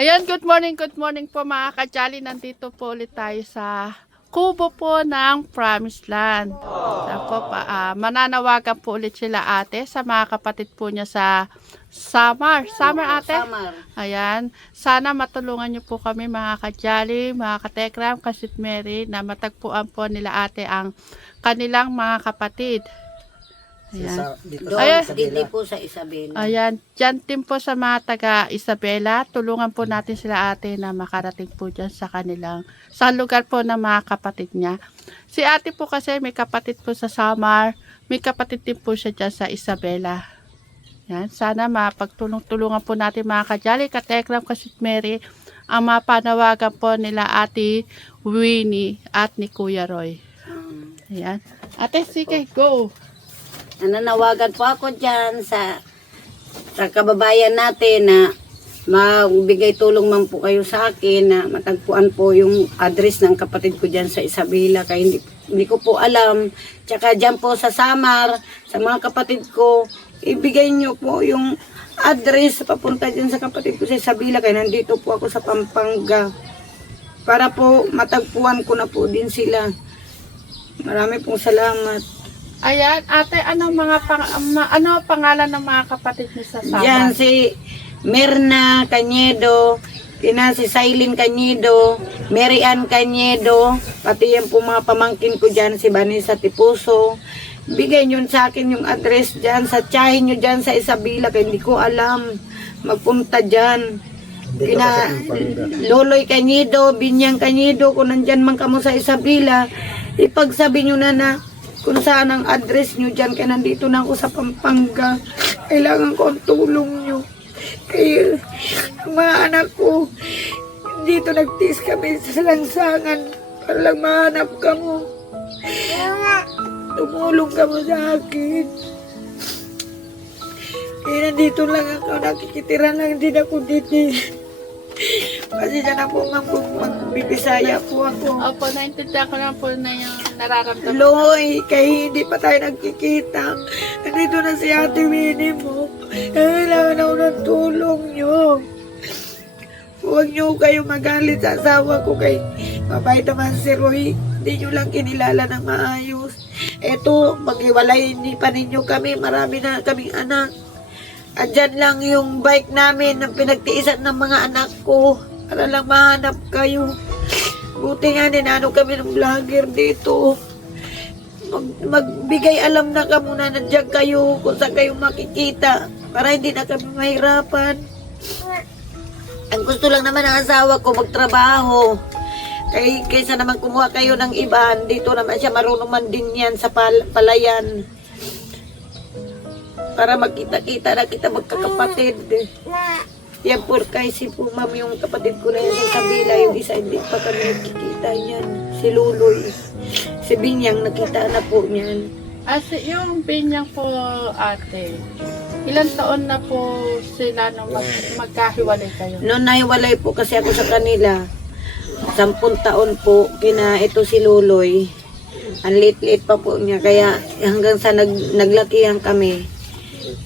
Ayan, good morning po mga kajali. Nandito po ulit tayo sa kubo po ng Promised Land. Mananawagan po ulit sila ate sa mga kapatid po niya sa Samar. Samar ate? Samar. Ayan, sana matulungan niyo po kami mga kajali, mga katekram, kasit Mary na matagpuan po nila ate ang kanilang mga kapatid. Ayan. Doon, hindi po sa Isabela. Ayan, dyan din po sa mga taga Isabela, tulungan po natin sila ate na makarating po dyan sa kanilang, sa lugar po ng mga kapatid niya. Si ate po kasi may kapatid po sa Samar, may kapatid din po siya dyan sa Isabela. Yan, sana mapagtulong-tulungan po natin mga kajali, katekram, kasit Mary, ang mapanawagan po nila ate Winnie at ni Kuya Roy. Ayan. Ate, sige, go! Nananawagan po ako dyan sa kababayan natin na magbigay tulong man po kayo sa akin na matagpuan po yung address ng kapatid ko dyan sa Isabela. Kaya hindi ko po alam. Tsaka dyan po sa Samar, sa mga kapatid ko, ibigay nyo po yung address papunta dyan sa kapatid ko sa Isabela. Kaya nandito po ako sa Pampanga. Para po matagpuan ko na po din sila. Marami pong salamat. Ayan, ate, ano pangalan ng mga kapatid niyo sa Samar? Yan si Mirna Cañedo, si Sailin Cañedo, Mary Ann Cañedo, pati yan po mga pamangkin ko dyan, si Vanessa Tipuso. Bigay nyo sa akin yung address dyan, sa tsahin nyo dyan sa Isabela, kaya hindi ko alam magpunta dyan. Kina Loloy Cañedo, Binyang Cañedo, kung nandyan man kamo sa Isabela, ipagsabi nyo na kung saan ang address nyo dyan, kaya nandito na ako sa Pampanga. Kailangan ko ang tulong nyo. Kaya ang mga anak ko, dito nagtiis kami sa langsangan para lang mahanap ka mo. Tumulong ka mo sa akin. Kaya nandito lang ako, nakikitira lang din ako dito. Kasi na po magbibisaya po ako. Opo, naintindihan ko na po na yung nararamdaman. Loy, kaya hindi pa tayo nagkikita. Nandito na si Ate Winnie mo. Kailangan ako ng tulong nyo. Huwag nyo kayo magalit sa asawa ko kay mabait naman si Roy. Hindi nyo lang kinilala ng maayos. Eto, maghiwalay hindi pa ninyo kami. Marami na kaming anak. Andyan lang yung bike namin na pinagtiisan ng mga anak ko para lang mahanap kayo. Buti nga ninano kami ng vlogger dito. Magbigay alam na ka muna nandiyan kayo kung saan kayo makikita para hindi na kami mahirapan. Ang gusto lang naman ng asawa ko magtrabaho. Kaysa naman kumuha kayo ng iba, dito naman siya marunong man din yan sa palayan. Para magkita-kita na kita magkakapatid. Yan po kasi po ma'am yung kapatid ko na yan sa Isabela, yung isa hindi pa kami nakikita yan. Si Luloy, si Binyang nakita na po niyan. Yung Binyang po ate, ilang taon na po sila nung magkahiwalay kayo? Noon nahiwalay po kasi ako sa kanila, 10 taon po, ito si Luloy. Ang lit-lit pa po niya, kaya hanggang sa naglakihan kami,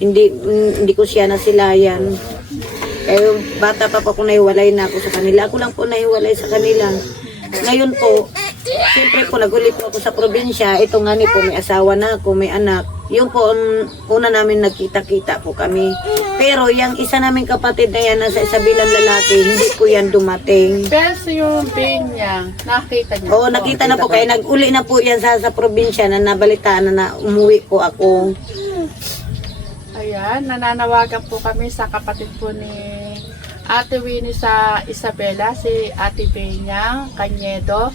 hindi ko siya nasilayan. Kaya bata pa po ako nahiwalay na ako sa kanila. Ako lang po nahiwalay sa kanila. Ngayon po, siyempre po nagulit po ako sa probinsya. Ito nga ni po, may asawa na ako, may anak. Yung po, una namin nagkita-kita po kami. Pero yung isa naming kapatid na yan nasa Isabelang lalaki, hindi po yan dumating. Pero yung Binyang, nakita niyo? Oo, nakita na po. Kaya nag-uli na po yan sa probinsya na nabalitaan na umuwi po ako. Ayan, nananawagan po kami sa kapatid po ni Ate Winnie sa Isabela, si Ate Binyang Cañedo.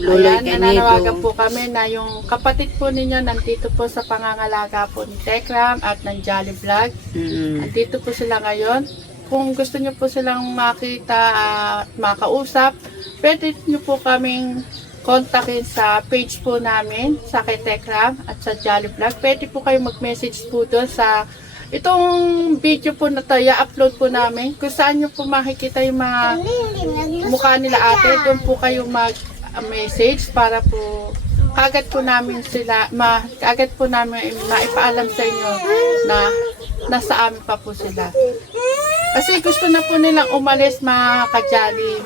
Luloy Ayan, nananawagan po kami na yung kapatid po ninyo nandito po sa pangangalaga po ni Tekram at ng Jolly Vlog. Nandito po sila ngayon. Kung gusto nyo po silang makita at makausap, pwede nyo po kaming kontakin sa page po namin sa kay Tekram at sa Jolly Vlog. Pwede po kayo mag-message po doon sa itong video po na to, i-upload po namin. Kung saan nyo po makikita yung mga mukha nila ate, doon po kayo mag-message para po kagad po namin sila, kagad po namin maipaalam sa inyo na nasa amin pa po sila. Kasi gusto na po nilang umalis mga kajali.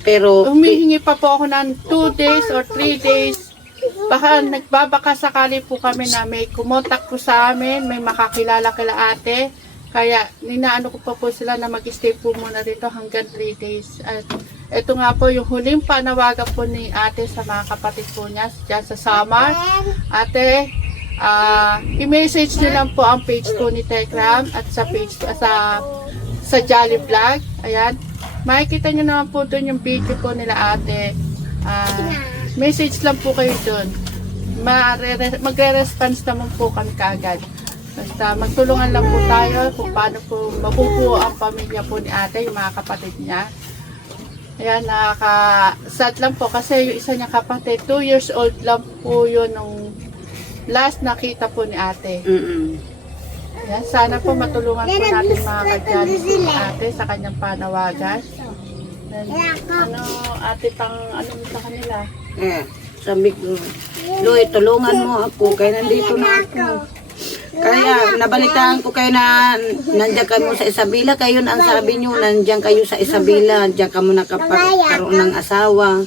Pero, Humihingi pa po ako ng 2 days or 3 days. Baka nagbabaka sakali po kami na may kumontak po sa amin, may makakilala kila ate. Kaya ninaano ko pa po sila na mag-stay po muna dito hanggang 3 days. At ito nga po yung huling panawagan po ni ate sa mga kapatid po niya dyan sa Samar. Ate, i-message niyo lang po ang page po ni Tekram at sa page sa Jolly Vlog. Ayan. Makikita niyo naman po doon yung video po nila ate. Message lang po kayo doon. Magre-response naman po kami kaagad. Basta magtulungan lang po tayo kung paano po mabubuo ang pamilya po ni ate, yung mga kapatid niya. Ayan, nakaka-sad lang po kasi yung isa niya kapatid, 2 years old lang po yun nung last nakita po ni ate. Ayan, sana po matulungan po natin mga kadyali si ate sa kanyang panawagan. Ate ano sa kanila? Sabi ko, Loy, tulungan mo ako, kaya nandito na ako. Kaya nabalitaan ko kayo na nandiyan kayo sa Isabela. Kayo ang sabi nyo, nandiyan kayo sa Isabela. Nandiyan ka mo nakapagkaroon ng asawa.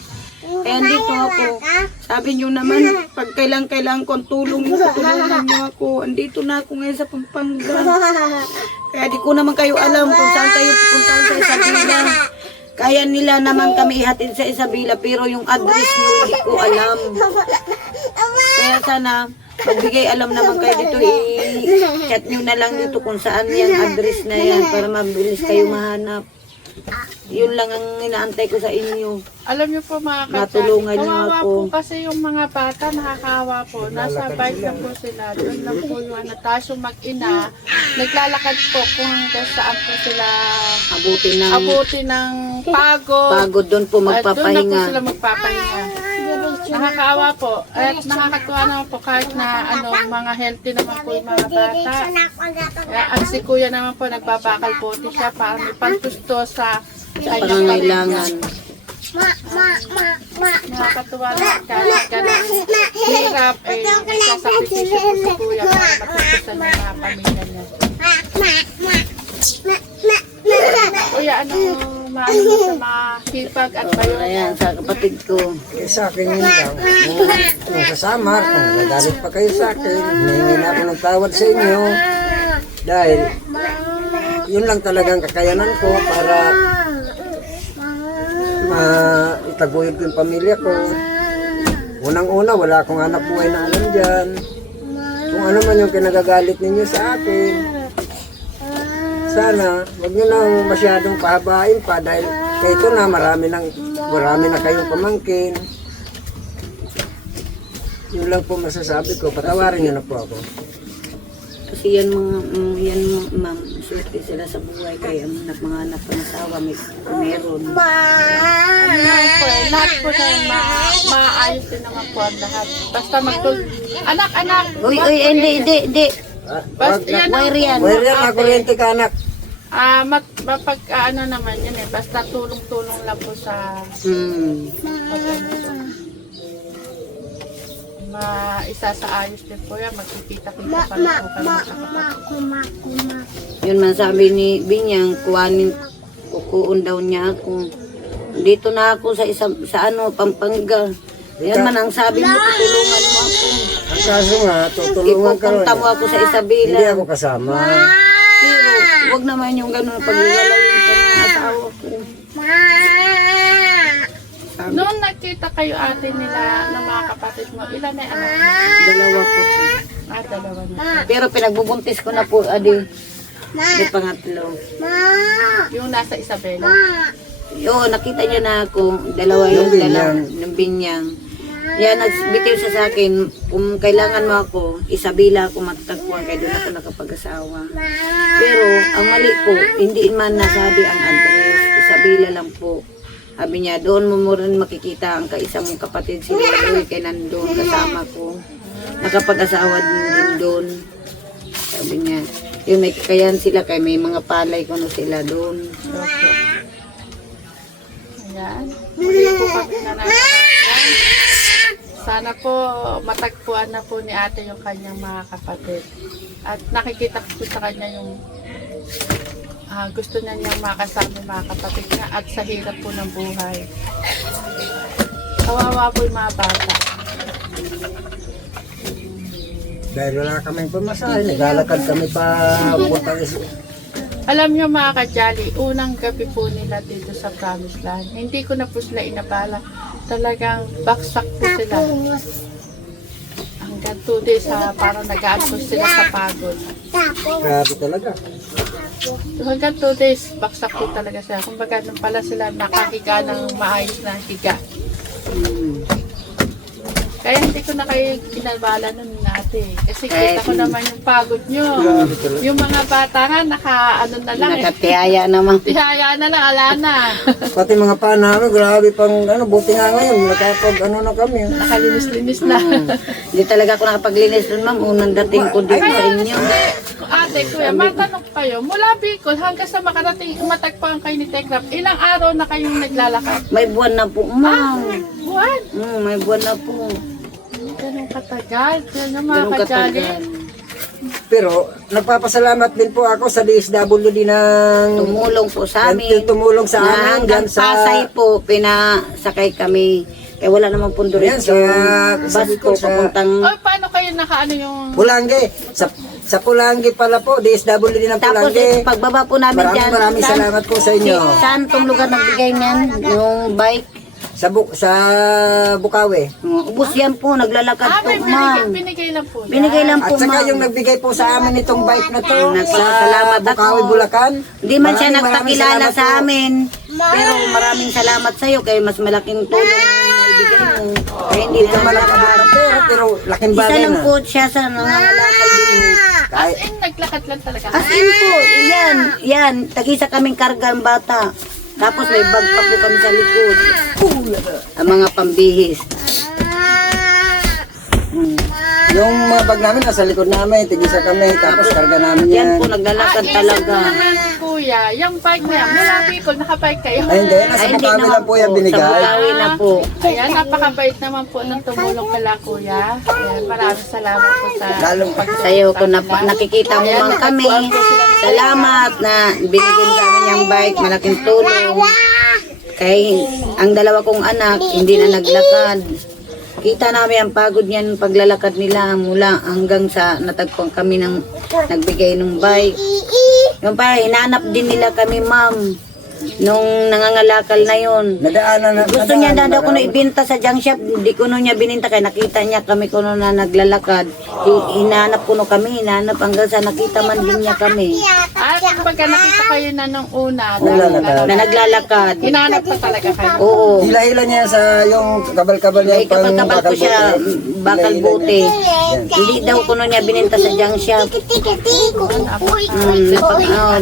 Kaya dito ako. Sabi nyo naman, pag kailang ko ang tulong nyo, tulungan nyo ako. Andito na ako ngayon sa Pampanga. Kaya di ko naman kayo alam kung saan kayo pupuntahan sa Isabela. Kaya nila naman kami ihatid sa Isabela, pero yung address nyo hindi ko alam. Kaya sana magbigay alam naman kayo dito, i-chat nyo na lang dito kung saan yung address na yan para mabilis kayo mahanap. Yun lang ang inaantay ko sa inyo. Alam niyo po mga kadyali, Matulungan niyo kawawa ako. po kasi yung mga bata, nakakawa po. Nasa bike na po sila. Doon lang po yung tapos yung mag-ina, naglalakad po kung hanggang saan po sila abuti ng pagod. Pagod doon po Doon na po magpapahinga. sila magpapahinga. Nakakaawa po. At nakakatuwa naman po kahit na mga healthy naman po yung mga bata. Kaya ang si kuya naman po nagbabakal bote siya para may pantusto sa kanyang Pangailangan. Nakakatuwa na kahit ganang hirap nagsasakripisyo po si kuya para matutusan yung mga pamilya niya. Kuya, maano mo sa mga hipag at bayo? Ayan, sa kapatid ko. Eh, sa akin yun lang. Kung kasama, kung nagalit pa kayo sa akin, hingin ako ng tawad sa inyo. Dahil, yun lang talagang kakayanan ko para maitaguyod ko yung pamilya ko. Unang-una, wala akong anak buhay na alam dyan. Kung ano man yung kinagagalit ninyo sa akin, sana, wag nyo nang masyadong pahabain pa dahil ito na marami na kayong pamangkin. Yun lang po masasabi ko. Patawarin nyo na po ako. Kasi yan ma'am, swerte sila sa buhay kaya mga anak ng asawa meron. Lahat po na maayos din naman po ang lahat. Basta anak! Uy, hindi. Basta yan Wire yan. Wala yan, makuryente ka anak. Naman yun basta tulong-tulong lang po sa isa-sa-ayos din po yan, magkikita-kita pa rin po kayo magkakapatid. Yun man sabi ni Binyang, kukuun daw niya ako. Dito na ako sa Pampanga. Yan man ang sabi mo, tutulungan mo ako. Ang kaso nga, tutulungan ka rin. Ipupunta mo ako sa Isabela. Hindi ako kasama. Pero, wag naman yung gano'n pag-iwalayin ka ng asawa ko. Noon nakita kayo ate nila ng mga kapatid mo, ilan na yung anak mo? Dalawa po. Dalawa na. Pero pinagbubuntis ko na po, adi. Di pangatlo. Yung nasa Isabela. Yo, nakita niya na ako. Dalawa yung Binyang. Yan, nagbitiw siya sa akin, kung kailangan mo ako, Isabela ako matatagpuan, kaya doon ako nakapag-asawa. Pero, ang mali po, hindi man nasabi ang address, Isabela lang po. Sabi niya, doon mo rin makikita ang kaisa mong kapatid, si Loy, kaya nandun, kasama ko. Nakapag-asawa din doon. Sabi niya, yun, may kakayan sila, kaya may mga palay ko na sila doon. Ayan. Muli po kami nananawagan. Sana po matagpuan na po ni ate yung kanyang mga kapatid. At nakikita po sa kanya yung gusto niya niyang makasama yung mga kapatid niya at sa hirap po ng buhay. Kawawa po yung mga bata. Dahil wala kaming pamasahe, naglalakad kami pa puntang Alam niyo mga kajali, unang gabi po nila dito sa Promised Land. Hindi ko na po sila inabala. Talagang baksak po sila. Hanggang 2 days parang nag-aasos sila sa pagod. Grabe talaga. Hanggang 2 days, baksak po talaga sila. Kumbaga nung pala sila nakahiga ng maayos na higa. Kaya hindi ko na kayo kinabala nun natin. Kasi kita ko naman yung pagod nyo. Yung mga bata nga, naka-ano na lang. Nakatihaya naman. Tihaya na lang, ala na. Pati mga pa namin, grabe pang buti nga ngayon, nakapag na kami. Nakalinis-linis na. Hindi talaga ako nakapaglinis doon, ma'am. Unang dating ko dito sa inyo. Ate, kuya, matanong kayo, mula Bicol hanggang sa makarating, matagpuan kayo ni Tekram, ilang araw na kayong naglalakad? May buwan na po, ma'am. Buwan? May buwan na po. Ganun katagal. Ganun mga Ganun kajali. katagal. Pero nagpapasalamat din po ako sa DSWD ng Tumulong po sa amin. tumulong sa Na amin hanggang dyan sa Pasay po, pinasakay kami. Kaya wala namang pundo rin Yan, sa bus ko sa- papuntang... O, paano kayo nakaano yung... Pulangi. Sa Pulangi pala po, DSWD ng Tapos Pulangi. pagbaba po namin dyan. Maraming salamat po sa inyo. Saan itong lugar nagbigay niyan? Yung bike. Sa Bukawi. Ubus yan po, naglalakad po, may ma'am. binigay lang po. Binigay lang At po, saka ma'am. yung nagbigay po sa amin itong bike na to Nagpapasalamat sa Bukawi, ako. Bulacan. Hindi man siya Maraming nagpakilala salamat sa po. amin. Pero maraming salamat sa iyo kaya mas malaking tulong na ibigay mo. Kaya hindi Hindi ka na malakabot ng pera, pero laking Isa bagay lang na. po siya sa nangangalakal din mo. As in, naglakad lang talaga. As in po, yan. Tag-isa kaming karga ang bata. Tapos may bag pa po kami sa likod. Ang mga pambihis. Yung mga bag namin nasa likod namin, tigisa kami, tapos karga namin yan. Yan po, naglalakad talaga. Naman, kuya, yung bike na yan, mula Bicol, nakabike kayo. Ay hindi, nasa Ay, hindi Bukawi naman lang po yan Sa binigay. Bukawi na po. Kaya napakabait naman po ng tumulong kala kuya. Kaya maraming salamat po sa Lalong Sa'yo ko nakikita mo man kami. Salamat na binigyan sa amin yung bike. Malaking tulong. Kaya ang dalawa kong anak, hindi na naglakad. Kita namin ang pagod niyan paglalakad nila mula hanggang sa natagpuan kami ng nagbigay ng bike. Yung pa, hinanap din nila kami, ma'am. Nung nangangalakal na yon. Gusto niya na daw ko na ibenta sa junk shop. Hindi ko no niya bininta kaya nakita niya kami ko no na naglalakad. Hinanap ko no kami, hinanap hanggang sa nakita man din niya kami. At pagka nakita kayo na nung una, Naglalakad. Na naglalakad. hinanap pa talaga kayo. Oo. Hila-hila niya sa yung kabal-kabal May yung pang kapal-kapal po siya, bakal Hila-hila buti. niya. Yan. Hindi daw ko no niya bininta sa junk shop.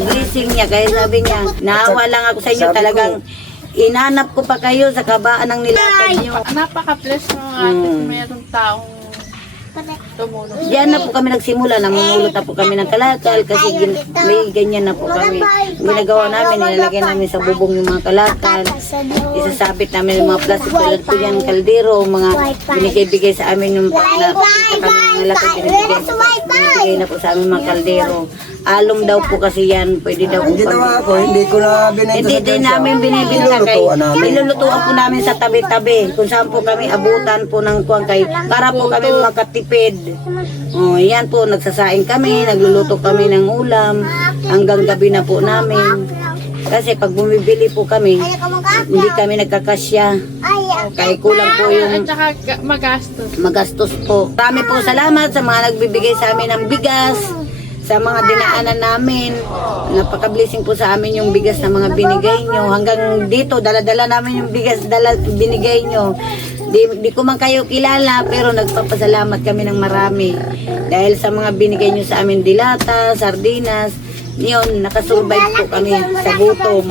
Blessing niya. Kaya sabi niya, naawa lang ako sa inyo. Sabi ko, Talagang inanap ko pa kayo sa kabaan ng nilakad niyo. Napaka-bless ng ating mayroong taong tumulong. Diyan na po kami nagsimula, namumulot na po kami ng kalakal kasi may ganyan na po kami. Ang ginagawa namin, nilalagay namin sa bubong yung mga kalakal. Isasabit namin yung mga plastic tulad po yan, kaldero, mga binigay-bigay sa amin yung na kami ng kalakal, binibigay na po sa amin mga kaldero. Alom daw po kasi yan, pwede daw po Ang ginawa ko, hindi ko na binenta hindi sa din junk namin shop. binibinta kay Nilulutuan namin. nilulutuan po namin sa tabi-tabi kung saan po kami abutan po ng kuwang kay para po kami makatipid. Oh, yan po nagsasaing kami, nagluluto kami ng ulam hanggang gabi na po namin. Kasi pag bumibili po kami, hindi kami nagkakasya. Kaya kulang po At yung saka magastos. magastos po. Marami po salamat sa mga nagbibigay sa amin ng bigas, sa mga dinaanan namin. Napaka-blessing po sa amin yung bigas na mga binigay nyo. Hanggang dito, dala-dala namin yung bigas binigay nyo. Di ko man kayo kilala, pero nagpapasalamat kami ng marami. Dahil sa mga binigay nyo sa amin, dilata, sardinas, yun, nakasurvive po kami sa gutom.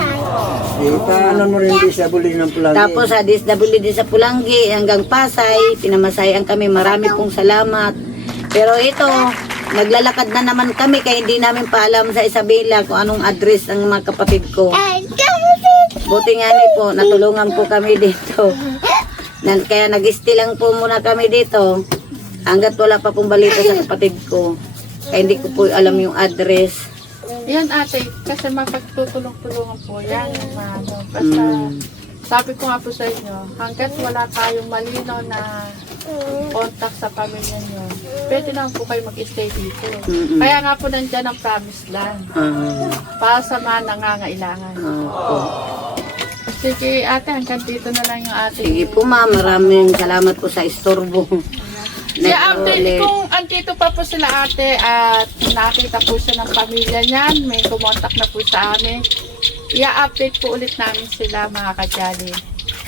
Paano mo rin di sa buli ng Pulangi? Tapos sa DSWD sa Pulangi hanggang Pasay, pinamasayan kami. Marami pong salamat. Pero ito, naglalakad na naman kami kaya hindi namin paalam sa Isabela kung anong address ng mga kapatid ko. Buti nga ni po, natulungan po kami dito. Kaya nag-stay lang po muna kami dito hanggat wala pa pong balita sa kapatid ko. Kaya hindi ko po alam yung address. Yan ate, kasi mapagtutulong-tulungan po yan. Basta, sabi ko nga po sa inyo, hanggat wala tayong malinaw na contact sa pamilya nyo, pwede naman po kayo mag-stay dito. Kaya nga po nandyan ang promised land. Para sa mga nangangailangan. Sige ate, hanggang dito na lang yung ate. Sige po ma'am, maraming salamat po sa istorbo. Si ate, kung andito pa po sila ate at nakita po siya ng pamilya niyan, may kumontak na po sa amin, i-update po ulit namin sila mga kajali.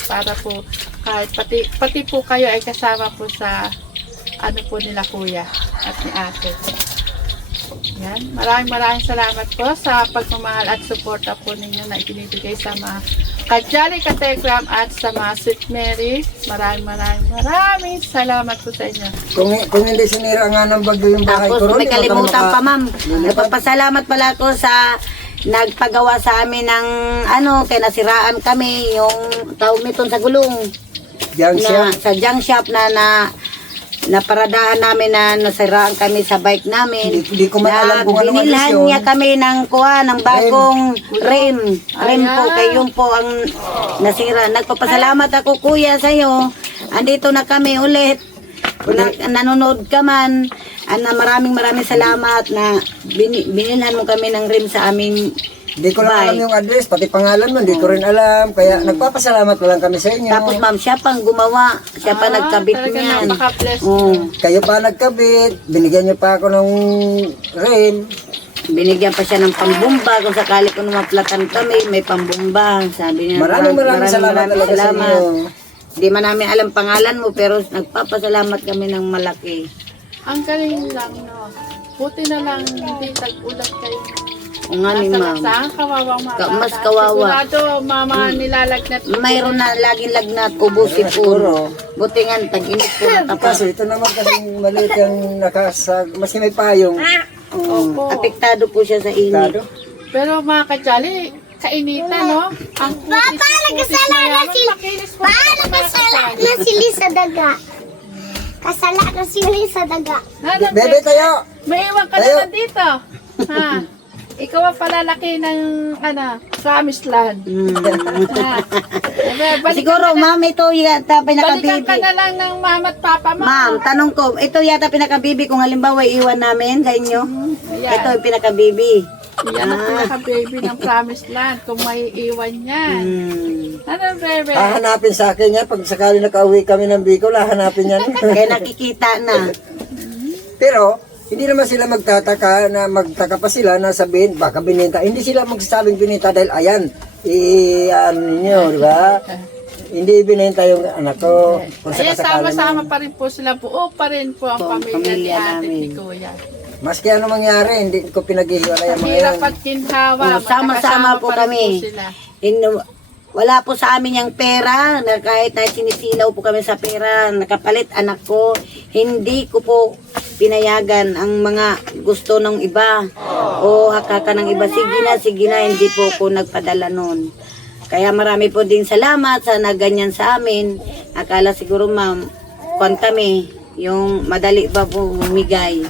Para po, kahit pati po kayo ay kasama po sa ano po nila kuya at ni ate. Yan. Maraming salamat po sa pagmamahal at suporta po ninyo na ibinibigay sa mga Kajali Katekram at sa mga Sweet Mary. Maraming salamat po sa inyo. Kung hindi sinira nga ng bagyo yung bahay ko Tapos ron, may kalimutan pa ma'am. Nagpapasalamat pala ako sa nagpagawa sa amin ng kaya nasiraan kami yung tawag nito sa gulong. Diyan siya. Sa junk shop na naparadahan namin na nasiraan kami sa bike namin. Hindi ko man alam kung anong binilhan address yun. niya kami ng ng bagong rim. Rim po, kayo yun po ang nasira. Nagpapasalamat ako kuya sa iyo. Andito na kami ulit. Kung nanonood ka man, maraming salamat na binilhan mo kami ng rim sa aming Hindi ko lang alam yung address, pati pangalan mo, hindi ko rin alam. Kaya nagpapasalamat lang kami sa inyo. Tapos ma'am, siya pang gumawa. Siya pa nagkabit talaga niyan. napaka-bless. Kayo pa nagkabit, binigyan niyo pa ako ng rim. Binigyan pa siya ng pambumba kung sakali ko maplatan kami, may pambumba. Sabi niya, Maraming salamat talaga sa inyo. Hindi man namin alam pangalan mo, pero nagpapasalamat kami ng malaki. Ang galing lang, no? Buti na lang hindi tag-ulat kayo. O nga ni ma'am. Saan kawawang mga bata. Mas kawawa. Sigurado, mama nilalagnat. Mayroon na laging lagnat, ubusin puro. Buti nga, tag-init po na tapas. Kaso ito naman kasi maliit yung mas may payong. Opo. Apektado po siya sa init. Tado. Pero mga kajali, kainitan, no? Ang Kasalanan sila sa daga. Kasalanan sila sa daga. Bebe tayo! May iwan ka Tayo. na dito. Ha? Ikaw ang palalaki ng, promised land. Ha? Siguro, ma'am, ito yata Balikan pinakabibi. ka na lang ng mama at papa mo. Ma'am, tanong ko, ito yata pinakabibi kung halimbawa iwan namin sa inyo? Ayan. Ito yung pinakabibi. Yan ang pinaka-baby ng promised land. Kung may iwan yan. Ano, bebe? Hahanapin sa akin yan. Pag sakali nakauwi kami ng Bicol, hahanapin yan. Kaya nakikita na. Pero, hindi naman sila magtataka na magtaka pa sila na sabihin, baka binenta. Hindi sila magsasabing binenta dahil ayan, ano nyo, di ba? Hindi binenta yung anak ko. Kung Ayan, sakasakali sama-sama man. pa rin po sila. Buo pa rin po ang Po, pamilya ni pamilya ate namin. ni Kuya. Maski ano mangyari, hindi ko pinaghihiwalay ang mga yan. Hirap at ginhawa. Oh, sama-sama po magkakasama pa rin kami. po sila. Wala po sa amin yung pera, na kahit na sinisilaw po kami sa pera, nakapalit anak ko, hindi ko po pinayagan ang mga gusto ng iba o hakaka ng iba. Sige na, hindi po ko nagpadala nun. Kaya marami po din salamat sa naganyan sa amin. Akala siguro ma'am, kung kami, yung madali ba po umigay.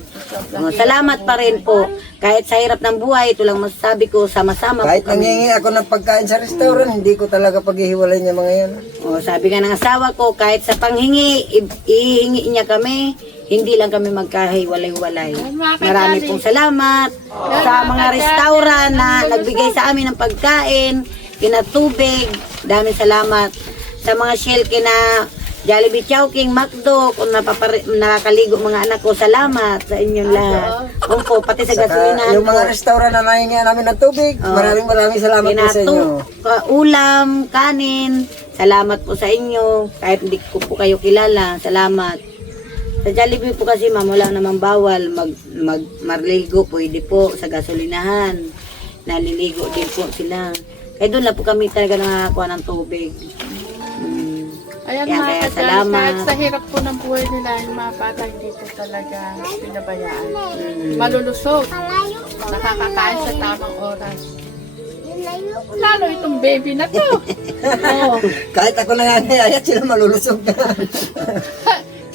Salamat pa rin po. Kahit sa hirap ng buhay, ito lang masasabi ko, sama-sama Kahit po kami. nangingi ako ng pagkain sa restaurant, hindi ko talaga paghihiwalay niya mga yan. O, sabi nga ng asawa ko, kahit sa panghingi, ihingi niya kami, hindi lang kami magkahiwalay-walay. Marami pong salamat sa mga restaurant na nagbigay sa amin ng pagkain, pinatubig, daming salamat. Sa mga shell kina Jollibee, Chowking, McDo, kung nakakaligo mga anak ko, salamat sa inyong lahat. Opo, pati sa gasolinahan Yung mga ko. restaurant na nahingi namin ng tubig, maraming salamat po sa inyo. Ulam, kanin, salamat po sa inyo. Kahit hindi ko po kayo kilala, salamat. Sa Jollibee po kasi ma'am, wala namang bawal. Marligo, pwede po sa gasolinahan. Naliligo din po sila. Kaya doon lang po kami talaga nakakakuha ng tubig. Ayan Kaya mga kajali, salamat. kahit sa hirap po ng buhay nila, yung mga bata hindi po talaga pinabayaan. Malulusog. Nakakakain sa tamang oras. Lalo itong baby na to. Oo. Kahit ako nangangayayat, sila malulusog na.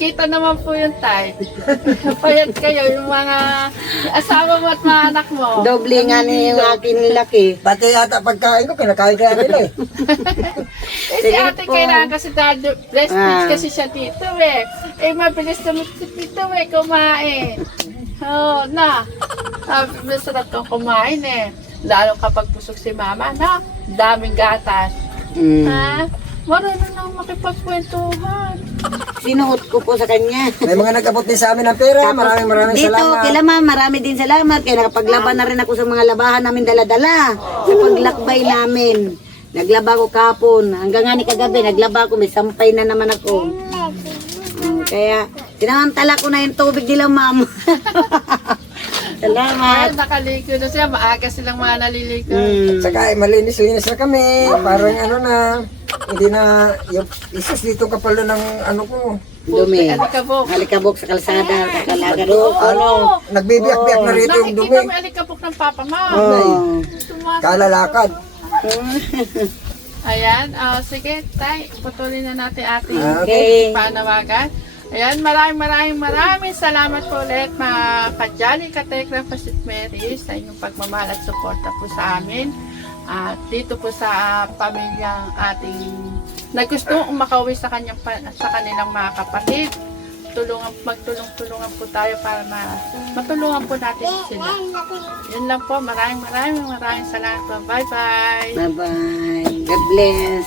kita naman po yun, Tay. Payat kayo, yung mga asawa mo at mga anak mo. Doble nga ni yung akin laki. Pati yata pagkain ko, kinakain kaya nila eh. Si ate kailangan kasi breastfeed kasi siya dito eh. Mabilis naman si dito kumain. Oo, na. Masarap kang kumain eh. Lalo kapag busog si mama, na. Daming gatas. Ha? Marunong nang makipagkwentuhan. Sinuot ko po sa kanya. May mga nag-abot din sa amin ng pera. Maraming Dito, salamat. kila ma'am, marami din salamat. Kaya nakapaglaban na rin ako sa mga labahan namin dala-dala. Sa paglakbay namin. Naglaba ko kapon. Hanggang nga ni kagabi, naglaba ko. May sampay na naman ako. Kaya, sinamantala ko na yung tubig nila, ma'am. Salamat. Nakaligo na siya. Maaga silang mga naliligo. Saka malinis-linis na kami. Parang ano na, hindi na, yung isis dito kapalo ng ano ko. Dumi. Alikabok. Alikabok sa kalsada. Kakalaga doon. Ano, nagbibiyak-biyak na rito yung dumi. Nakikita mo alikabok ng papa mo. Oh. Kalalakad. Ayan, sige, Tay, patuloy na natin ating Okay. panawagan. Ayan, maraming salamat po ulit mga Kajali, Katekra, Pasit Mary sa inyong pagmamahal at suporta po sa amin. At dito po sa pamilyang ating na gusto makauwi sa kanilang mga kapatid. Magtulong-tulungan po tayo para matulungan po natin sila. Yun lang po, maraming salamat po. Bye-bye. Bye-bye. God bless.